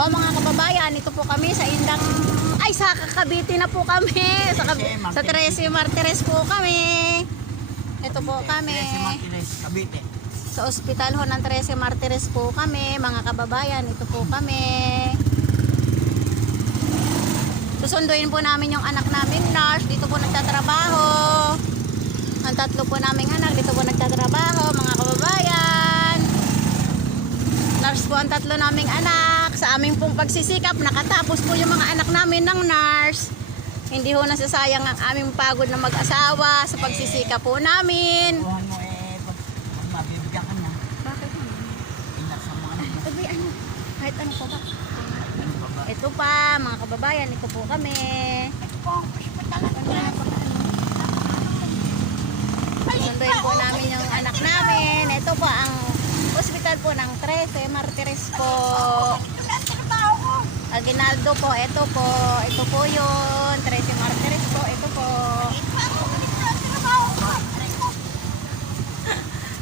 po mga kababayan, ito po kami sa Indang, ay sa Cavite na po kami. Sa 13 Martires po kami. Ito po kami. 13 Martires, Cavite. Sa ospital ho ng 13 Martires po kami, mga kababayan, ito po kami. Susunduin po namin yung anak namin, nurse, dito po nagtatrabaho. Ang tatlo po naming anak, dito po nagtatrabaho, mga kababayan. Nurse po ang tatlo naming anak. Sa aming pong pagsisikap, nakatapos po yung mga anak namin ng nurse. Hindi ho nasasayang ang aming pagod na mag-asawa sa pagsisikap po namin. Kuhan mo pag mabibigyan ka na. Bakit naman? Inak sa mga anak mo. Sabi, ano? Kahit ano pa ba? Ano ba ba? Ito pa, mga kababayan, ito po kami. Sunduin po namin yung anak namin. Ito po ang hospital po ng 13 Martires po. Aguinaldo po, ito po. Ito po yun. 13 Martires po, ito po.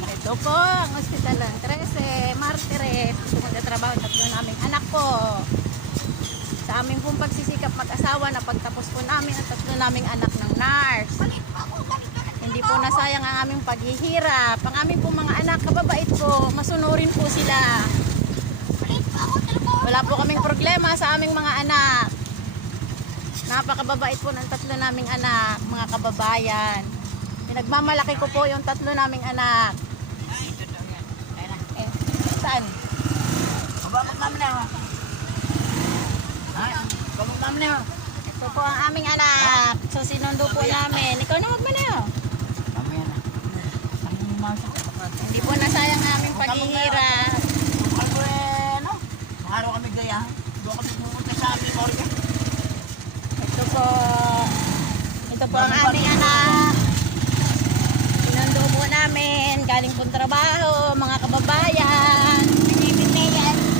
Ito po ang hospital ng 13 Martires. Ito magtatrabaho ang tatlo naming anak po. Sa aming pong pagsisikap mag-asawa na pagtapos po namin ang tatlo naming anak ng nurse. Hindi po nasayang ang aming paghihirap. Ang aming pong mga anak, kababait po, masunurin po sila. Wala po kaming problema sa aming mga anak. Napakababait po ng tatlo naming anak, mga kababayan. Pinagmamalaki ko po yung tatlo naming anak. Eh, saan? Babak namin na. Babak namin na. Ito po ang aming anak. So sinundo po namin. Ikaw na magmanaw. Mamaya na. Ang masok. Hindi po nasayang ang aming paghihirap. Ano ano? Araw kami gaya. Doon kami pumunta sa aming orga. Ito po. Ito po ang aming anak. Sinundo po namin. Galing pong trabaho, mga kababayan.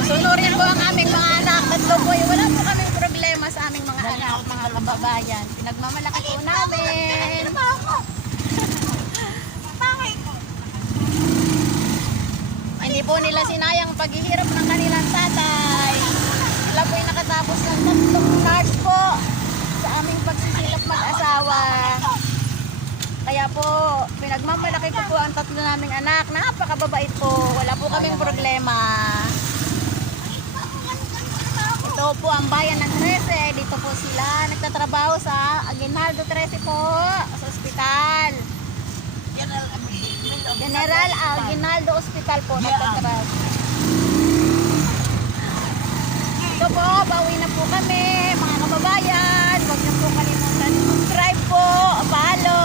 Sunurin po ang aming mga anak. Tatlo po. Wala po kaming problema sa aming mga anak, mga kababayan. Pinagmamalaki po namin. Hindi po nila sinayang paghihirap ng kanilang tatay. Sila po ay nakatapos ng tatlong nurse po sa aming pagsisilap mag-asawa. Kaya po, pinagmamalaki ko po ang tatlo naming anak. Napakababait po. Wala po kaming problema. Ito po ang bayan ng 13. Dito po sila nagtatrabaho sa Aguinaldo 13 po, sa ospital. General Aguinaldo Hospital po nagtatrabaho. Ito po, bawi na po kami, mga kababayan. Huwag niyo po kalimutan subscribe po, follow.